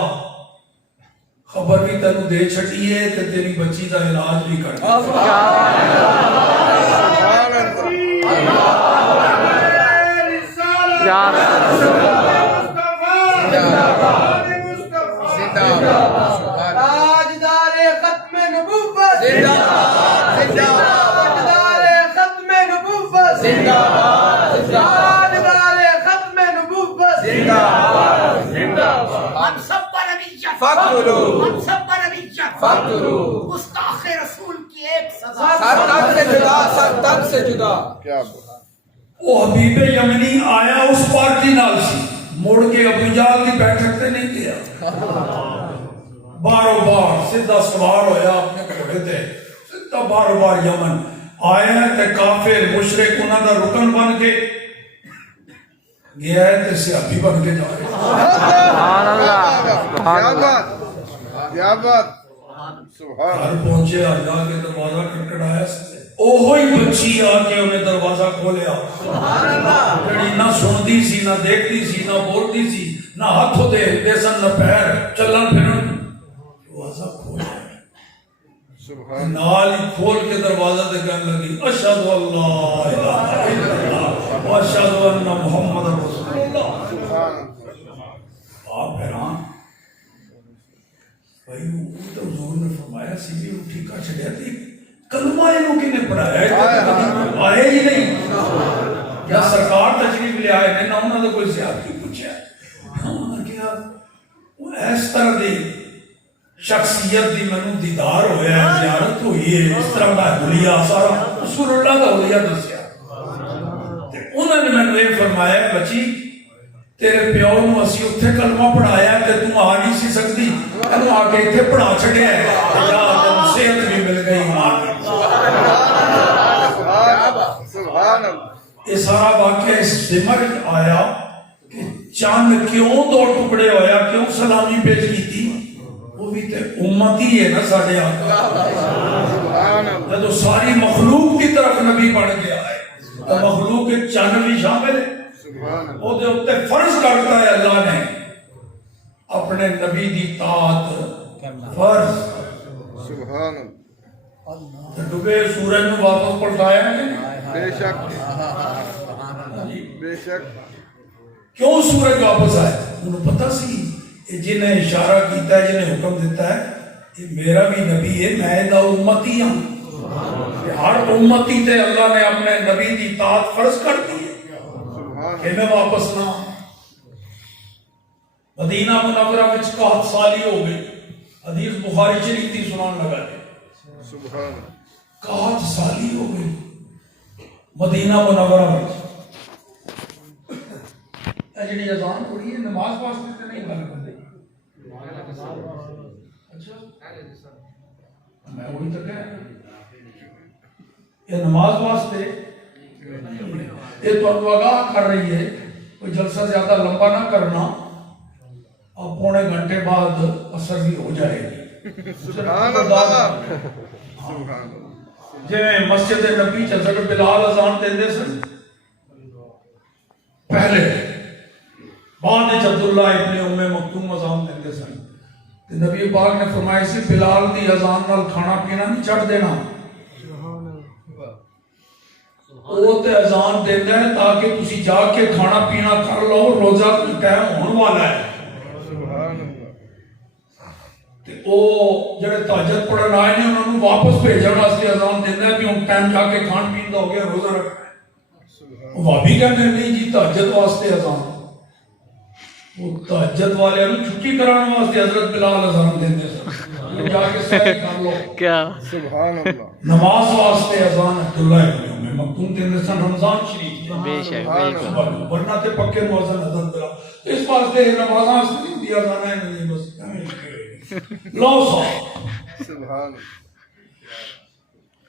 خبر بھی تینوں دے چھٹی ہے تے تیری بچی کا علاج بھی کر دے سبحان تاجدار ختم نبوت زندہ تاجدار ختم نبوت زندہ تاجدار ختم نبوت زندہ منصب نبیت فقرو منصب نبیت فقرو گستاخ رسول کی ایک سزا سر تک سے جدا سر تک سے جدا کیا بات وہ حبیب یمنی آیا اس پارٹی نال سی موڑ کے ابو جال کی بیٹھک تے نہیں گیا بارو بار سیدھا سوار ہویا اپنے گھوڑے تے سیدھا بارو بار یمن آیا ہے تے کافر مشرک انہاں دا رکن بن کے گیا ہے تے سیابی بن کے جا رہے سبحان اللہ کیا بات کیا بات سبحان گھر پہنچے آجا کے دروازہ کھٹکھٹایا اوہی بچی آ کے انہیں دروازہ کھولیا جڑی نہ سنتی سی نہ دیکھتی سی نہ بولتی سی نہ ہاتھ ہوتے ہلتے سن نہ پیر چلن پھرن دروازہ کھولیا سبحان نال ہی کھول کے دروازہ تے کہنے لگی اشہد اللہ الہ الا اللہ واشہد ان محمد رسول اللہ سبحان آپ حیران بھائی وہ تو حضور نے فرمایا سی بھی اٹھی کا چھڑیا تھی کلمہ انہوں کی نے پڑھایا ہے آئے ہی نہیں کیا سرکار تشریف لے آئے نے نہ انہوں نے کوئی زیادتی پوچھا ہے انہوں نے کہا وہ اس طرح دی شخصیت دی منو دیدار ہویا ہے زیارت ہوئی ہے اس طرح کا حلیہ سارا رسول اللہ کا حلیہ دسیا انہوں نے میں نے فرمایا بچی تیرے پیو نو اسی اتھے کلمہ پڑھایا کہ تم آ نہیں سی سکتی انہوں آ کے اتھے پڑھا چھڑیا ہے یا تم صحت بھی مل پہ ایمان ہے۔ سبحان اللہ یہ سارا واقعہ اس سمر آیا کہ چند کیوں دو ٹکڑے ہویا، کیوں سلامی پیش کی تھی؟ وہ بھی تے امتی ہے نا ساڑھے آقا، تو ساری مخلوق کی طرف نبی بڑھ گیا ہے، تو مخلوق کے چند بھی شامل ہے، وہ دے اتے فرض کرتا ہے اللہ نے اپنے نبی دی طاعت فرض۔ سبحان اللہ ڈبے سورج میں واپس پلٹایا ہے کہ بے شک بے شک کیوں سورج واپس آئے؟ انہوں پتہ سی یہ جنہیں اشارہ کیتا ہے، جنہیں حکم دیتا ہے، یہ میرا بھی نبی ہے، میں دا امتی ہوں، کہ ہر امتی تے اللہ نے اپنے نبی دی اطاعت فرض کر دی ہے کہ میں واپس نہ آؤں۔ مدینہ منورہ میں 61 سالی ہو گئی، حدیث بخاری شریف تھی سنان لگا ہے، سبحان 61 سالی ہو گئی مدینہ منورہ میں۔ جڑی اذان پڑھی ہے نماز واسطے تے نہیں گل کردے، اچھا میں وہی تو کہہ رہا ہوں، یہ نماز واسطے یہ تو آگاہ کر رہی ہے کوئی جلسہ زیادہ لمبا نہ کرنا، اب پونے گھنٹے بعد اثر بھی ہو جائے گی۔ سبحان اللہ سبحان اللہ جی مسجد نبی چ حضرت بلال اذان دیندے سن پہلے، بعد عبداللہ ابن ام مکتوم اذان دیندے سن، تے نبی پاک نے فرمایا سی بلال دی اذان نال کھانا پینا نہیں چھڑ دینا، وہ تے اذان دیندا ہے تاکہ تسی جا کے کھانا پینا کر لو، روزہ ٹائم ہون والا ہے۔ تے او جڑے تہجد پڑھن آئے نے انہوں نے واپس بھیجن واسطے اذان دیندا ہے کہ ہن ٹائم جا کے کھان پین دا ہو گیا، روزہ رکھنا ہے۔ وہ بھی کہتے ہیں نہیں جی تہجد واسطے اذان، وہ تہجد والے نوں چھٹی کرانے واسطے حضرت بلال اذان دیندے سن، جا کے سحر کر لو۔ کیا سبحان اللہ نماز واسطے اذان عبداللہ ابن ام مکتوم دیندے سن رمضان شریف، بے شک بالکل ورنہ تے پکے مؤذن حضرت بلال، اس واسطے نمازاں واسطے نہیں دیا جانا ہے، نہیں بس لو صاحب سبحان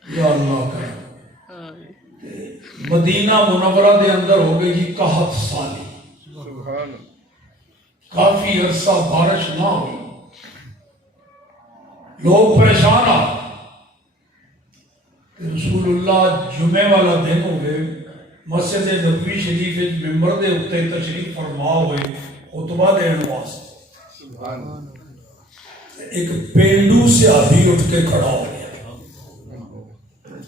یا اللہ کا۔ مدینہ منورہ دے اندر ہو گئی جی 61 سالی، سبحان کافی عرصہ بارش نہ ہوئی، لوگ پریشان آ، رسول اللہ جمعے والا دن ہوئے مسجد نبوی شریف ممبر دے اتے تشریف فرما ہوئے خطبہ دین واسطے، سبحان ایک پینڈو صحابی اٹھ کے کھڑا ہو گیا،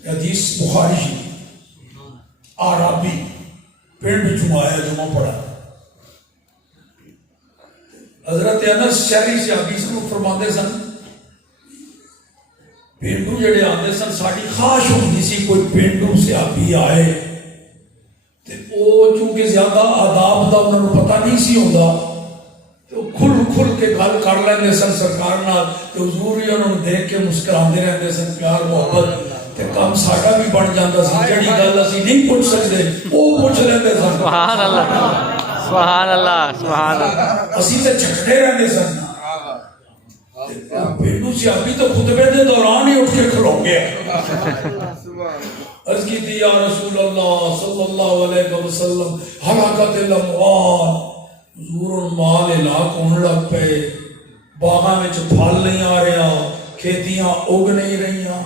حدیث بخاری شریف، عربی پنڈ چمایا جمعہ پڑھا، حضرت انس شہری صحابی سے فرماندے سن پینڈو جڑے آتے سن ساری خواہش ہوتی سی کوئی پینڈو صحابی آئے تے او چونکہ زیادہ آداب دا انہوں نے پتہ نہیں سی ہوندا تے وہ کھل کھل کے گل کر لیندے سن سرکار نال تے حضور ہی انہوں نے دیکھ کے مسکراندے رہندے سن، پیار محبت تے کام ساڈا بھی بن جاندا سی، جڑی گل اسی نہیں پوچھ سکدے وہ پوچھ لیندے سن۔ سبحان اللہ سبحان اللہ سبحان اللہ، اسی تے چھکڑے رہندے سن، پینڈو صحابی تو خطبے دے دوران ہی اٹھ کے کھلو گیا، عرض کی تھی یا رسول اللہ صلی اللہ علیہ وسلم ہلاکت الاموال، حضور مال ہلاک ہونے لگ پے، باغاں وچ پھل نہیں آ رہا، کھیتیاں اگ نہیں رہیاں،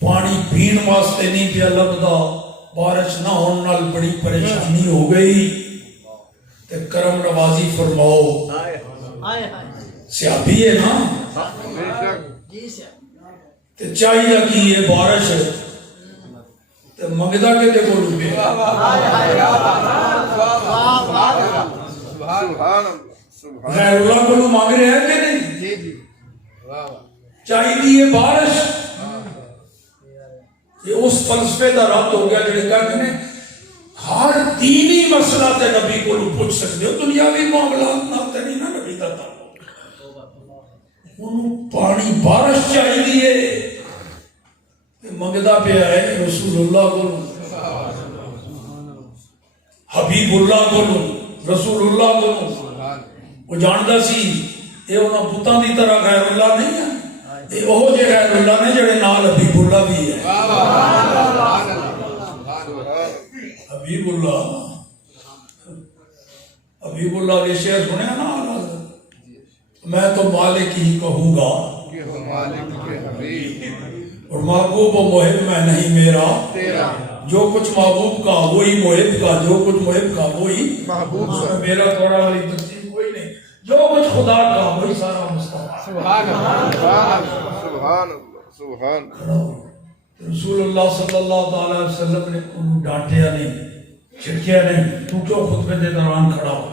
پانی پین واسطے نہیں پیا لبدا، بارش نہ ہونے نال بڑی پریشانی ہو گئی، تے کرم نوازی فرماؤ۔ صحابی ہے نا تے چاہیے کی یہ بارش تے منگدا کے دے کو لوگے غیر اللہ کو لوگ مانگ رہے ہیں کہ نہیں؟ چاہیے یہ بارش، یہ اس فلسفے دا رد ہو گیا جڑے کہتے ہیں ہر دینی مسئلہ تے نبی کو لوگ پوچھ سکتے ہو، دنیاوی معاملات نہ تے نہیں نا نبی دا تعلق، انہوں پانی بارش چاہیے منگدا پہ آئے رسول اللہ کو، حبیب اللہ کو، رسول اللہ کو، وہ جانتا سی یہ انہوں بتاں دی طرح غیر اللہ نہیں ہے، یہ وہ جے غیر اللہ نے جڑے نال حبیب اللہ بھی ہے. حبیب اللہ کے شعر سنے نا، میں تو مالک ہی کہوں گا اور محبوب و محب میں نہیں میرا، جو کچھ محبوب کا وہی محب کا، جو کچھ محب کا وہی محبوب کا، میرا تھوڑا والی تقسیم کوئی نہیں، جو کچھ خدا کا وہی سارا مصطفیٰ. سبحان اللہ سبحان اللہ سبحان اللہ. رسول اللہ صلی اللہ تعالی وسلم نے انہوں ڈانٹیا نہیں، چھڑکیا نہیں، تو کیوں خطبے دے دوران کھڑا ہو.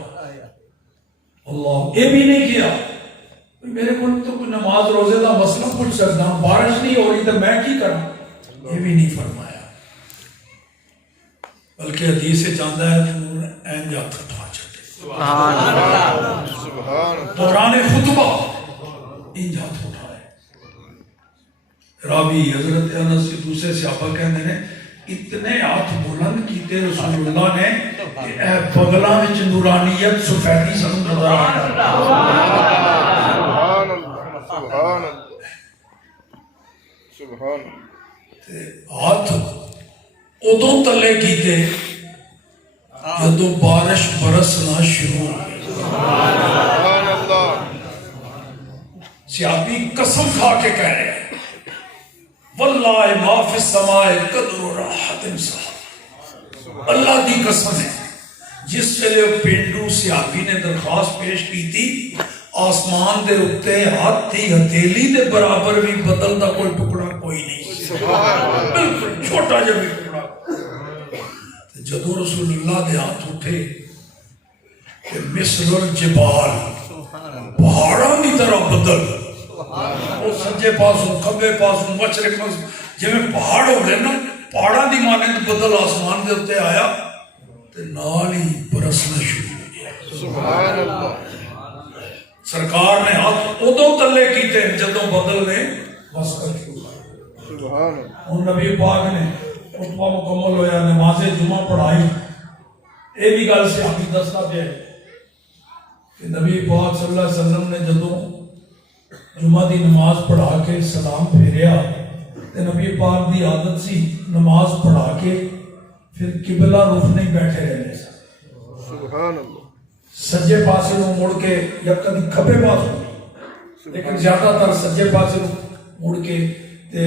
اللہ یہ بھی نہیں کیا میرے کو تو کوئی نماز روزے دا مسئلہ پوچھ سکتا ہوں، بارش نہیں ہو رہی تو میں کی کروں، یہ بھی نہیں فرمایا. بلکہ حدیث سے چاہتا ہے تو این جات اٹھا چھتے سبحان اللہ سبحان اللہ. دوران خطبہ این جات اٹھائے. راوی حضرت انس سے دوسرے صحابہ کہنے نے اتنے ہاتھ بلند کیتے رسول اللہ نے کہ اے بغلاں وچ نورانیت سفیدی سن نظر آ سبحان اللہ سبحان اللہ سبحان اللہ. ہاتھ ادوں تلے کیتے جدوں بارش برسنا شروع ہو گئی. سبحان اللہ. صحابی قسم کھا کے کہہ رہے ہیں واللہ ما فی السماء قدر راحت صاحب، اللہ دی قسم ہے جس ویلے پینڈو صحابی نے درخواست پیش کی تھی آسمان دے اتے ہاتھی ہتھیلی دے برابر بھی بدل دا کوئی ٹکڑا کوئی نہیں، بالکل چھوٹا جا بھی ٹکڑا. جدو رسول اللہ دے ہاتھ اٹھے کہ مثل الجبال پہاڑوں کی طرح بدل، وہ سجے پاسوں کھبے پاسوں مشرق جی پہاڑ ہو گئے نا، پہاڑاں دی مانند بدل آسمان دے اتے آیا تے نال ہی برسنا شروع ہو گیا. سبحان اللہ. سرکار نے ہاتھ ادوں تلے کیتے جدوں بدل نے بس کر شروع کیا. سبحان اللہ. ہن نبی پاک نے خطبہ مکمل ہویا، نماز جمعہ پڑھائی. یہ بھی گل سے آپ دستا پیا کہ نبی پاک صلی اللہ علیہ وسلم نے جدوں جمعہ دی نماز پڑھا کے سلام پھیریا تے نبی پاک دی عادت سی نماز پڑھا کے پھر قبلہ رخ نہیں بیٹھے رہنے سن. سبحان اللہ. سجے پاسے نو مڑ کے یا کبھی کھبے پاس، لیکن زیادہ تر سجے پاسے نو مڑ کے تے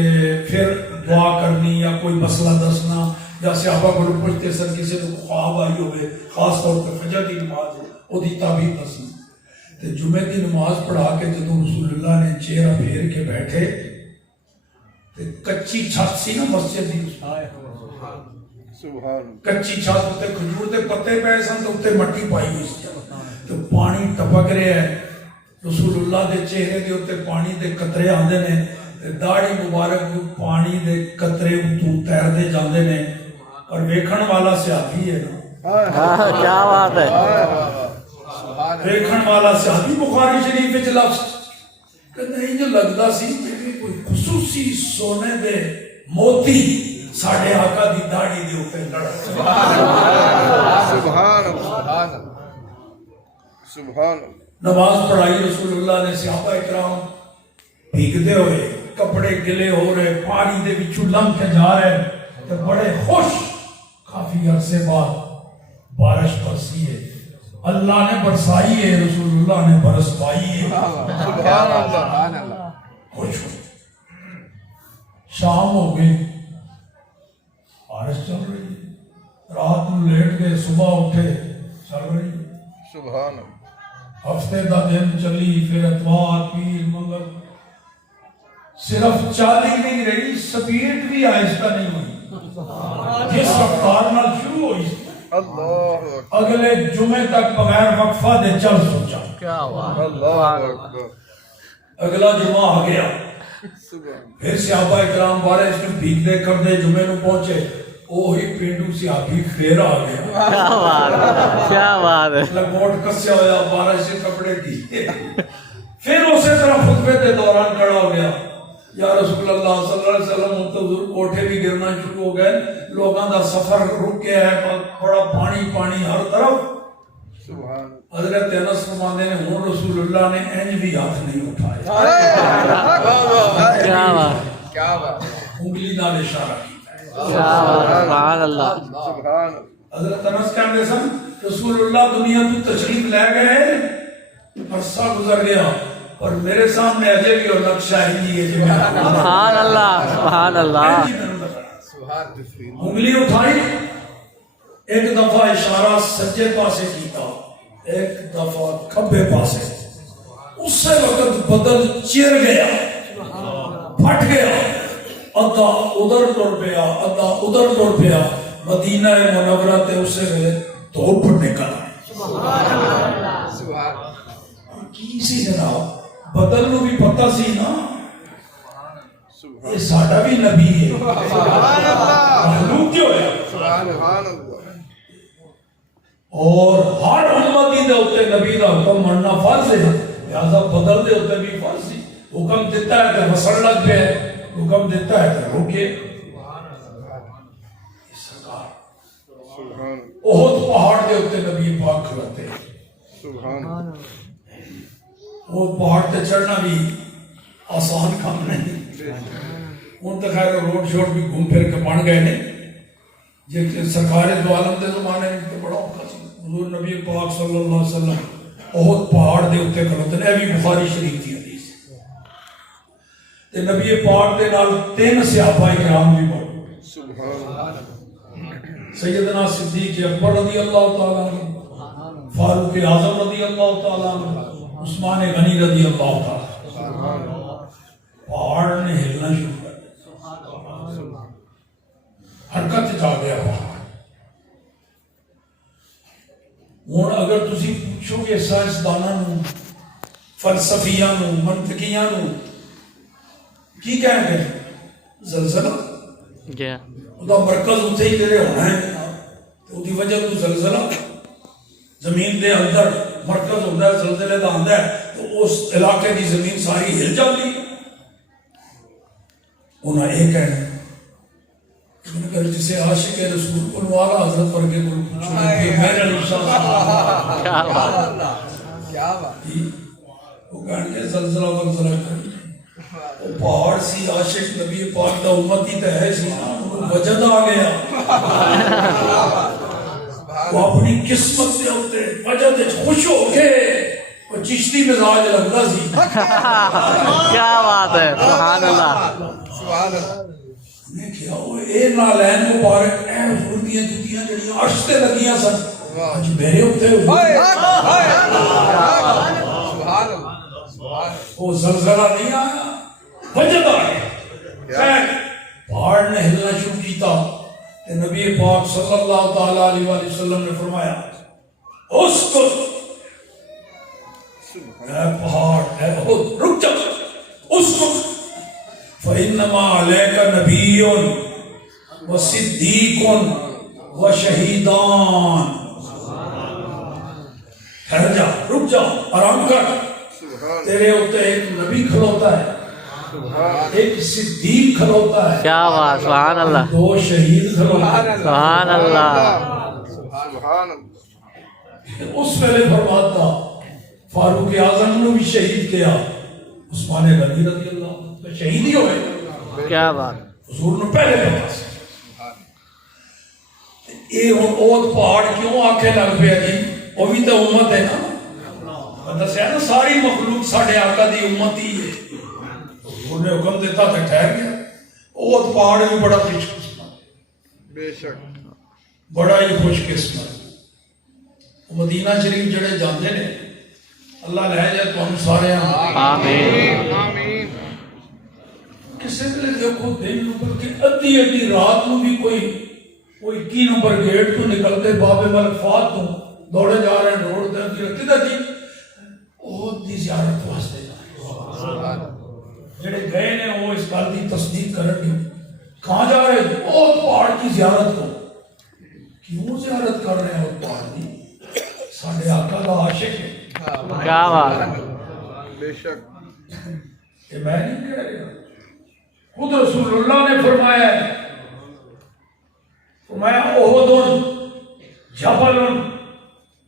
پھر دعا کرنی یا کوئی مسئلہ دسنا یا صحابہ کو پوچھتے سن کسی کو خواب آئی ہوئے، خاص طور پہ فجر دی نماز وہ دی تعبیر دسنا. تے جمعے دی نماز پڑھا کے جدوں رسول اللہ نے چہرہ پھیر کے بیٹھے تے کچی چھت سی نا مسجد دی، سبحان. کچی چھت تے کھجور تے پتے پے سن تے اوتے مٹی پائی ہوئی سی تے پانی ٹپک رہا ہے. رسول اللہ دے چہرے دے اوتے پانی دے قطرے آندے نے تے داڑھی مبارک نو پانی دے قطرے اوتوں تیردے جاندے نے اور ویکھن والا صحابی ہے نا، کیا بات ہے. ویکھن والا صحابی بخاری شریف وچ لفظ کہ نہیں جو لگدا سی کہ کوئی خصوصی سونے دے موتی ساڑھے آقا دی داڑھی دے اوپر لڑ. سبحان اللہ سبحان اللہ. نماز پڑھائی رسول اللہ نے، صحابہ اکرام بھیگتے ہوئے کپڑے گلے ہو رہے پانی دے وچوں لنگھ کے جا رہے تے بڑے خوش. کافی عرصے بعد بارش برسی ہے، اللہ نے برسائی ہے، رسول اللہ نے برس پائی ہے. سبحان اللہ. خوش ہو. شام ہو گئی، بارش چل رہی ہے، رات میں لیٹ گئے، صبح اٹھے چل رہی ہے. سبحان اللہ. ہفتے دا دن چلی، پھر اتوار پیر منگل، صرف چالی نہیں رہی، سپیڈ بھی آہستہ نہیں ہوئی. جس رفتار نال شروع ہوئی اللہ اگلے جمعے تک بغیر وقفہ دے چل سوچا. کیا بات. اللہ اکبر. اگلا جمعہ آ گیا، پھر صحابہ اکرام بارش میں بھیگتے کرتے جمعے نو پہنچے، وہی پینڈو صحابی پھر آ گیا. کیا بات ہے. کیا بات ہے. لنگوٹ کسیا ہوا، بارش سے کپڑے کی. پھر اسی طرح خطبے کے دوران کھڑا ہو گیا، یا رسول اللہ صلی اللہ علیہ وسلم، ہوں تو کوٹھے بھی گرنا شروع ہو گئے، لوگاں دا سفر رک گیا ہے، بڑا پانی پانی ہر طرف. حضرت انس فرماتے ہیں ہوں رسول اللہ نے انج بھی ہاتھ نہیں اٹھائے، کیا بات کیا بات انگلی نال اشارہ کیتا ہے۔ کیا بات سبحان اللہ حضرت انس کہتے سن رسول اللہ دنیا تو تشریف لے گئے، عرصہ گزر گیا اور میرے سامنے اجے بھی اور نقشہ ہی ہے جو سبحان اللہ سبحان اللہ انگلی اٹھائی، ایک دفعہ اشارہ سجے پاسے کیتا، ایک دفعہ کھبے پاسے، اسی وقت بدل چیر گیا، پھٹ گیا، ادھا ادھر ٹر پیا ادھا ادھر ٹر پیا، مدینہ منورہ تے اسے ویلے دھوپ نکل آئی۔ کی سی جناب بدل نو بھی پتہ سی نا یہ ساڈا بھی نبی ہے، مخلوق کیوں ہے اور ہر امتی دے اوتے نبی دا حکم مننا فرض ہے، لہذا بدل دے اوتے بھی فرض ہے۔ حکم دیتا ہے کہ مسل لگ پہ، حکم دیتا ہے کہ روکے۔ احد پہاڑ دے اوتے نبی پاک کھڑتے ہیں، احد پہاڑ تے چڑھنا بھی آسان کام نہیں، ان تک خیر روڈ شوڈ بھی گھوم پھر کے بن گئے نے، جی سرکار دو عالم دے زمانے میں تو بڑا اوکھا سی۔ حضور نبی پاک صلی اللہ علیہ وسلم احد پہاڑ دے اوتے کھڑوتے نے، یہ بھی بخاری شریف دی حدیث تے نبی پاک دے نال 3 صحابہ کرام بھی موجود، سیدنا صدیق اکبر رضی اللہ تعالیٰ عنہ، فاروق اعظم رضی اللہ تعالیٰ عنہ، عثمان غنی رضی اللہ تعالیٰ عنہ۔ پہاڑ نے ہلنا شروع کر دیا، حرکت جا گیا پہاڑ۔ ہوں اگر تسی پوچھو گے سائنسداناں نو، فلسفیاں نو، منطقیاں نو کی کہیں گے زلزلہ جی وہ مرکز اتنے ہی تیرے ہونا ہے، وہ دی وجہ تو زلزلہ زمین دے اندر مرکز ہوتا ہے، زلزلے دا آندا ہے تو اس علاقے دی زمین ساری ہل جاتی ہے۔ انہاں یہ کہنا اگر جسے عاشق رسول کو نوالا حضرت ورگے کو پوچھو کہ میرے علی شاہ کیا بات کیا بات وہ کہیں گے زلزلہ ولزلہ کریں، وہ پہاڑ سی عاشق نبی پاک دا امتی تے ہے سی نا، انہوں وجد آ گیا، وہ اپنی قسمت سے ہوتے وجد خوش ہو کے وہ چشتی مزاج لگتا سی۔ کیا بات ہے سبحان اللہ سبحان اللہ نے کیا وہ اے نالین مبارک اے حضور دیاں جتیاں جڑیاں عرش تے لگیاں سن اج میرے اوتے سبحان اللہ وہ زلزلہ نہیں آیا، وجد آ گیا، پہاڑ نے ہلنا شروع کیتا کہ نبی پاک صلی اللہ تعالی علیہ وآلہ وسلم نے فرمایا اسکت اے پہاڑ اے احد رک جا، اسکت فإنما علیک نبی و صدیق و شہیدان، ٹھہر جا، رک جا، آرام کر، تیرے اوتے ایک نبی کھلوتا ہے، ایک صدیق کھلوتا ہے، کیا بات سبحان اللہ 2 شہید کھلوتا ہے۔ سبحان اللہ سبحان اللہ اس ویلے فرماتا فاروق اعظم نے بھی شہید کیا، عثمان غنی رضی اللہ عنہ شہید ہی ہوئے، کیا بات حضور نے پہلے پتا سی۔ یہ ہوں اوت پہاڑ کیوں آکھے لگ پیا جی، وہ بھی تو امت ہے نا، دسیا نا ساری مخلوق ساڈے آقا دی امت ہی ہے، حضور نے حکم دیتا تو ٹھہر گیا۔ اوت پہاڑ بھی بڑا خوش قسمت، بے شک بڑا ہی خوش قسمت۔ مدینہ شریف جڑے جاندے نے اللہ لے جائے تو ہم سارے آمین آمین کسی ویلے دیکھو دن بلکہ ادھی ادھی رات نو بھی کوئی 21 نمبر گیٹ تو نکلتے باب ملک فات تو دوڑے جا رہے ہیں، روڈ دے کدھر جی وہ دی زیارت واسطے جا رہے ہیں، جڑے گئے نے وہ اس گل کی تصدیق کرن گے کہاں جا رہے ہیں؟ وہ پہاڑ کی زیارت کو کیوں زیارت کر رہے ہیں؟ وہ پہاڑ کی ساڈے آقا کا عاشق ہے، کیا بات بے شک کہ میں نہیں کہہ رہا، خود رسول اللہ نے فرمایا ہے، فرمایا احد جبل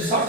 60